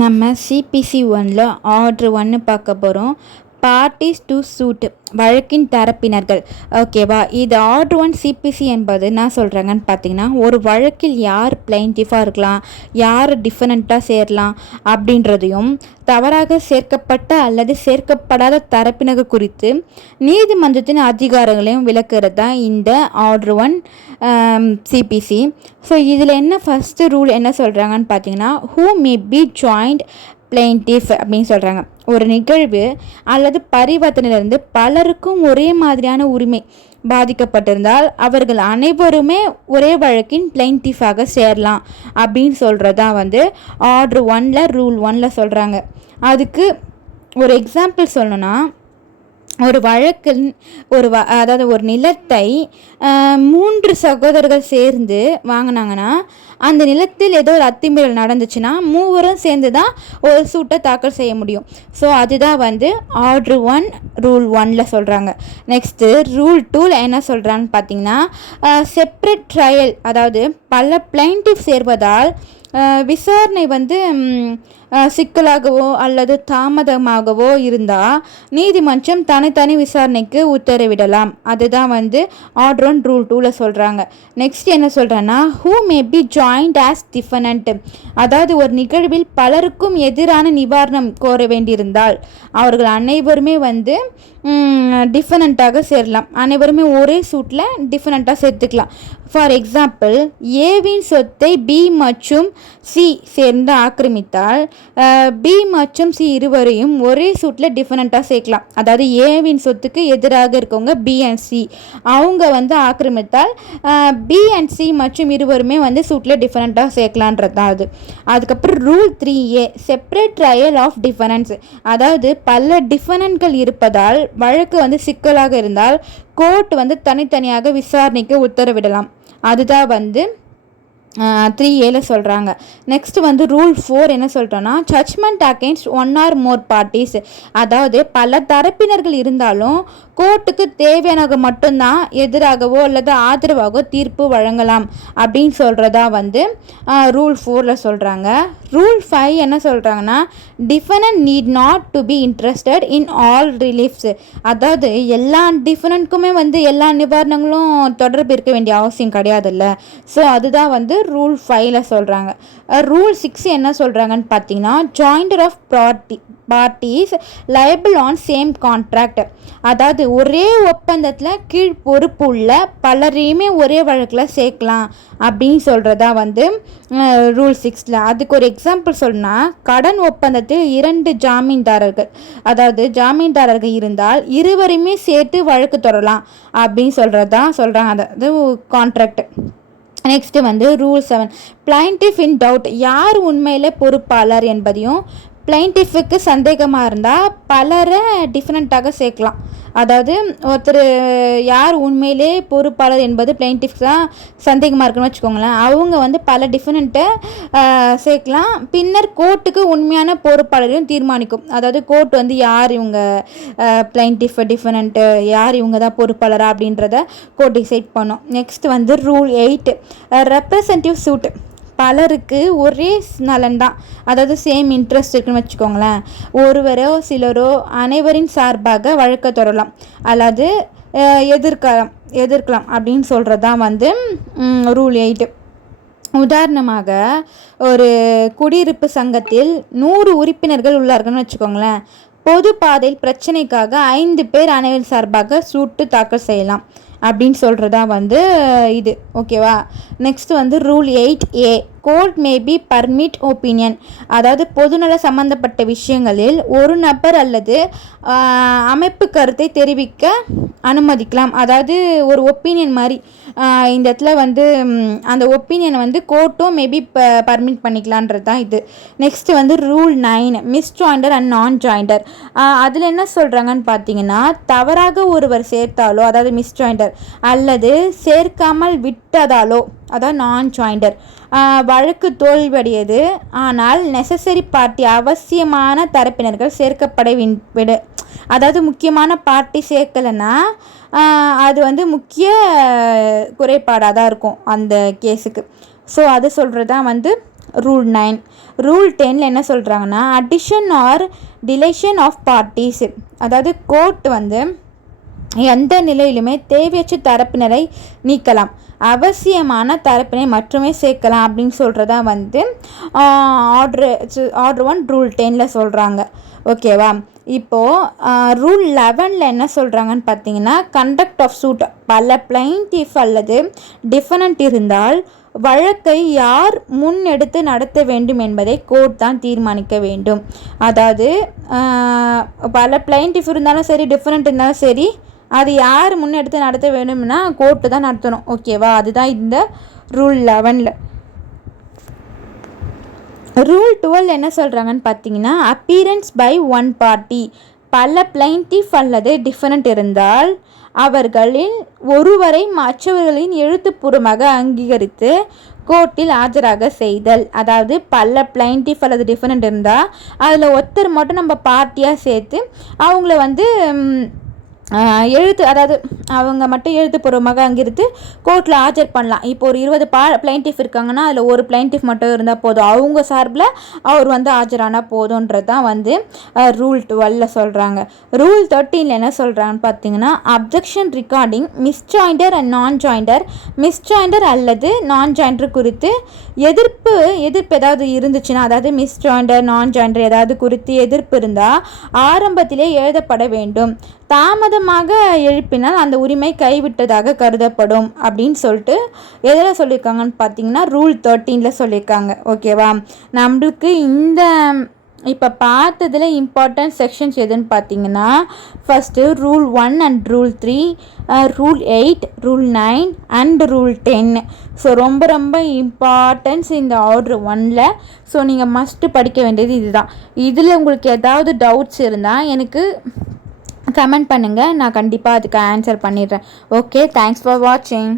நம்ம சிபிசி 1ல் ஆர்டர் 1 பார்க்க போகிறோம். பார்ட்டிஸ் டு சூட், வழக்கின் தரப்பினர்கள். ஓகேவா? இது ஆர்டர் 1 சிபிசி என்பது என்ன சொல்கிறாங்கன்னு பார்த்தீங்கன்னா, ஒரு வழக்கில் யார் பிளைன்டிஃபாக இருக்கலாம், யார் டிஃபனண்ட்டாக சேரலாம் அப்படின்றதையும், தவறாக சேர்க்கப்பட்ட அல்லது சேர்க்கப்படாத தரப்பினர்கள் குறித்து நீதிமன்றத்தின் அதிகாரங்களையும் விளக்குறது தான் இந்த ஆர்டர் 1 சிபிசி. ஸோ இதில் என்ன ஃபஸ்ட்டு ரூல் என்ன சொல்கிறாங்கன்னு பார்த்தீங்கன்னா, who may be joint plaintiff அப்படின்னு சொல்கிறாங்க. ஒரு நிகழ்வு அல்லது பரிவர்த்தனையிலிருந்து பலருக்கும் ஒரே மாதிரியான உரிமை பாதிக்கப்பட்டிருந்தால் அவர்கள் அனைவருமே ஒரே வழக்கின் பிளைன்டிஃபாக சேரலாம் அப்படின்னு சொல்கிறதா ஆர்டர் 1ல் ரூல் 1ல் சொல்கிறாங்க. அதுக்கு ஒரு எக்ஸாம்பிள் சொல்லணும்னா, ஒரு வழக்கில் அதாவது ஒரு நிலத்தை 3 சகோதரர்கள் சேர்ந்து வாங்கினாங்கன்னா, அந்த நிலத்தில் ஏதோ ஒரு அத்துமீறல் நடந்துச்சுன்னா 3 சேர்ந்து தான் ஒரு சூட்டை தாக்கல் செய்ய முடியும். ஸோ அதுதான் ஆர்டர் 1 ரூல் 1ல் சொல்கிறாங்க. நெக்ஸ்ட்டு ரூல் 2ல் என்ன சொல்கிறான்னு பார்த்தீங்கன்னா, செப்ரேட் ட்ரையல், அதாவது பல பிளைன்டிஃப் சேர்வதால் விசாரணை சிக்கலாகவோ அல்லது தாமதமாகவோ இருந்தால் நீதிமன்றம் தனித்தனி விசாரணைக்கு உத்தரவிடலாம். அதுதான் ஆர்டர் 1 ரூல் 2ல் சொல்கிறாங்க. நெக்ஸ்ட் என்ன சொல்கிறேன்னா, who may be joined as defendant, அதாவது ஒரு நிகழ்வில் பலருக்கும் எதிரான நிவாரணம் கோர வேண்டியிருந்தால் அவர்கள் அனைவருமே டிஃபனண்ட்டாக சேரலாம். அனைவருமே ஒரே சூட்டில் டிஃபனண்ட்டாக சேர்த்துக்கலாம். ஃபார் எக்ஸாம்பிள், ஏவின் சொத்தை பி மற்றும் சி சேர்ந்து ஆக்கிரமித்தால் பி மற்றும் சி இருவரையும் ஒரே சூட்டில் டிஃபனண்ட்டாக சேர்க்கலாம். அதாவது ஏவின் சொத்துக்கு எதிராக இருக்கவங்க பி அண்ட் சி, அவங்க ஆக்கிரமித்தால் பி அண்ட் சி மற்றும் இருவருமே சூட்டில் டிஃபனண்ட்டாக சேர்க்கலான்றது தான் அது. அதுக்கப்புறம் rule 3A, separate trial of defendants, அதாவது பல டிஃபனன்ட்கள் இருப்பதால் வழக்கு சிக்கலாக இருந்தால் கோர்ட் தனித்தனியாக விசாரணைக்கு உத்தரவிடலாம். அதுதான் 3Aல சொல்கிறாங்க. நெக்ஸ்ட் ரூல் 4 என்ன சொல்கிறோன்னா, judgment against 1 or more parties, அதாவது பல தரப்பினர்கள் இருந்தாலும் கோர்ட்டுக்கு தேவையானவங்க மட்டும்தான் எதிராகவோ அல்லது ஆதரவாகவோ தீர்ப்பு வழங்கலாம் அப்படின்னு சொல்கிறதா ரூல் 4ல் சொல்கிறாங்க. ரூல் 5 என்ன சொல்கிறாங்கன்னா, defendant need not to be interested in all reliefs, அதாவது எல்லா டிஃபனன்ட்க்குமே எல்லா நிவாரணங்களும் தொடர்பு இருக்க வேண்டிய அவசியம் கிடையாதுல்ல. ஸோ அதுதான் ரூல் 5ல் சொல்கிறாங்க. ரூல் 6 என்ன சொல்கிறாங்கன்னு பார்த்தீங்கன்னா, joinder of parties liable on same contract, அதாவது ஒரே ஒப்பந்தத்தில் கீழ் பொறுப்பு உள்ள பலரையுமே ஒரே வழக்கில் சேர்க்கலாம் அப்படின்னு சொல்கிறதா ரூல் 6ல். அதுக்கு ஒரு எக்ஸாம்பிள் சொன்னால், கடன் ஒப்பந்தத்தில் 2 ஜாமீன்தாரர்கள், அதாவது ஜாமீன்தாரர்கள் இருந்தால் இருவரையுமே சேர்த்து வழக்கு தொடரலாம் அப்படின்னு சொல்கிறாங்க. அதாவது கான்ட்ராக்ட். நெக்ஸ்ட்டு ரூல் 7, பிளைன்டிஃப் இன் டவுட், யார் உண்மையில் பொறுப்பாளர் என்பதையும் பிளைன்டிஃபுக்கு சந்தேகமாக இருந்தால் பலரை டிஃபரெண்ட்டாக சேர்க்கலாம். அதாவது ஒருத்தர் யார் உண்மையிலே பொறுப்பாளர் என்பது பிளைன்டிஃப் தான் சந்தேகமாக இருக்குன்னு வச்சுக்கோங்களேன், அவங்க பல டிஃபரெண்ட்டை சேர்க்கலாம். பின்னர் கோர்ட்டுக்கு உண்மையான பொறுப்பாளரையும் தீர்மானிக்கும். அதாவது கோர்ட் யார் இவங்க பிளைன்டிஃப் டிஃபரெண்ட்டு, யார் இவங்க தான் பொறுப்பாளரா அப்படின்றத கோர்ட் டிசைட் பண்ணும். நெக்ஸ்ட் ரூல் 8, ரெப்ரசன்டேட்டிவ் சூட், பலருக்கு ஒரே நலன் தான், அதாவது சேம் இன்ட்ரெஸ்ட் இருக்குன்னு வச்சுக்கோங்களேன், ஒருவரோ சிலரோ அனைவரின் சார்பாக வழக்க தொடரலாம் அல்லது எதிர்க்கலாம் அப்படின்னு சொல்கிறதான் ரூல் 8. உதாரணமாக, ஒரு குடியிருப்பு சங்கத்தில் 100 உறுப்பினர்கள் உள்ளார்கள்னு வச்சுக்கோங்களேன், பொது பாதையில் பிரச்சனைக்காக 5 பேர் அனைவரின் சார்பாக சூட்டு தாக்கல் செய்யலாம் அப்படின்னு சொல்கிறதா இது. ஓகேவா? Next rule 8A, court may be permit opinion, அதாவது பொதுநல சம்பந்தப்பட்ட விஷயங்களில் ஒரு நபர் அல்லது அமைப்பு கருத்தை தெரிவிக்க அனுமதிக்கலாம். அதாவது ஒரு ஒப்பீனியன் மாதிரி இந்த இடத்துல அந்த ஒப்பீனியனை கோர்ட்டும் மேபி பர்மிட் பண்ணிக்கலான்றது தான் இது. நெக்ஸ்ட்டு ரூல் 9, மிஸ்ஜாயிண்டர் அண்ட் நான் ஜாயிண்டர், அதில் என்ன சொல்கிறாங்கன்னு பார்த்தீங்கன்னா, தவறாக ஒருவர் சேர்த்தாலோ, அதாவது மிஸ்ஜாயிண்டர், அல்லது சேர்க்காமல் விட்டதாலோ, அதாவது நான் ஜாயிண்டர், வழக்கு தோல்வியடையது. ஆனால் நெசசரி பார்ட்டி, அவசியமான தரப்பினர்கள் சேர்க்கப்பட அதாவது முக்கியமான பார்ட்டி சேர்க்கலைன்னா அது முக்கிய குறைபாடாக தான் இருக்கும் அந்த கேஸுக்கு. ஸோ அது சொல்கிறது தான் ரூல் 9. ரூல் 10ல் என்ன சொல்கிறாங்கன்னா addition R dilation of parties. அதாவது கோர்ட் வந்து எந்த நிலையிலுமே தேவையற்ற தரப்பினரை நீக்கலாம், அவசியமான தரப்பினை மட்டுமே சேர்க்கலாம் அப்படின்னு சொல்கிறதா வந்து ஆர்டர் 1 ரூல் 10ல் சொல்கிறாங்க. ஓகேவா? இப்போது ரூல் 11ல் என்ன சொல்கிறாங்கன்னு பார்த்தீங்கன்னா கண்டக்ட் ஆஃப் சூட். பல பிளைன்டிஃப் அல்லது டிஃபனண்ட் இருந்தால் வழக்கை யார் முன்னெடுத்து நடத்த வேண்டும் என்பதை கோர்ட் தான் தீர்மானிக்க வேண்டும். அதாவது பல பிளைன்டிஃப் இருந்தாலும் சரி, டிஃபனண்ட் இருந்தாலும் சரி, அது யார் முன்னெடுத்து நடத்த வேண்டும்னா கோர்ட்டு தான் நடத்தணும். ஓகேவா? அதுதான் இந்த ரூல் 11ல். ரூல் 12 என்ன சொல்கிறாங்கன்னு பார்த்தீங்கன்னா அப்பீரன்ஸ் பை ஒன் பார்ட்டி. பல பிளைன்டிஃப் அல்லது டிஃபனண்ட் இருந்தால் அவர்களில் ஒருவரை மற்றவர்களின் எழுத்துப்பூர்வமாக அங்கீகரித்து கோர்ட்டில் ஆஜராக செய்தல். அதாவது பல பிளைன்டிஃப் அல்லது டிஃபனண்ட் இருந்தால் அதில் ஒருத்தர் மட்டும் நம்ம பார்ட்டியாக சேர்த்து அவங்கள வந்து அதாவது அவங்க மட்டும் எழுத்துப்பூர்வமாக அங்கிருந்து கோர்ட்டில் ஆஜர் பண்ணலாம். இப்போ ஒரு 20 பிளைன்டிஃப் இருக்காங்கன்னா அதில் ஒரு பிளைன்டிஃப் மட்டும் இருந்தால் போதும், அவங்க சார்பில் அவர் வந்து ஆஜரானால் போதுன்றது தான் வந்து ரூல் 12ல் சொல்கிறாங்க. ரூல் 13ல் என்ன சொல்கிறாங்கன்னு பார்த்தீங்கன்னா அப்ஜெக்ஷன் ரிகார்டிங் மிஸ்ஜாயிண்டர் அண்ட் நான் ஜாயிண்டர். மிஸ்ஜாயிண்டர் அல்லது நான் ஜாயிண்டர் குறித்து எதிர்ப்பு ஏதாவது இருந்துச்சுன்னா, அதாவது மிஸ்ஜாயிண்டர் நான் ஜாயிண்டர் ஏதாவது குறித்து எதிர்ப்பு இருந்தால் ஆரம்பத்திலே எழுதப்பட வேண்டும். தாமதமாக எழுப்பினால் அந்த உரிமை கைவிட்டதாக கருதப்படும் அப்படின்னு சொல்லிட்டு எதில் சொல்லியிருக்காங்கன்னு பார்த்தீங்கன்னா ரூல் 13ல் சொல்லியிருக்காங்க. ஓகேவா? நம்மளுக்கு இந்த இப்போ பார்த்ததில் இம்பார்ட்டன்ட் செக்ஷன்ஸ் எதுன்னு பார்த்தீங்கன்னா first rule 1 and rule 3, rule 8, rule 9 and rule 10. So ரொம்ப ரொம்ப இம்பார்ட்டன்ஸ் இந்த ஆர்டர் 1ல். ஸோ நீங்கள் மஸ்ட்டு படிக்க வேண்டியது இதுதான். இதில் உங்களுக்கு ஏதாவது டவுட்ஸ் இருந்தால் எனக்கு கமெண்ட் பண்ணுங்கள், நான் கண்டிப்பாக அதுக்கு ஆன்சர் பண்ணிடுறேன். ஓகே, தேங்க்ஸ் ஃபார் வாட்சிங்.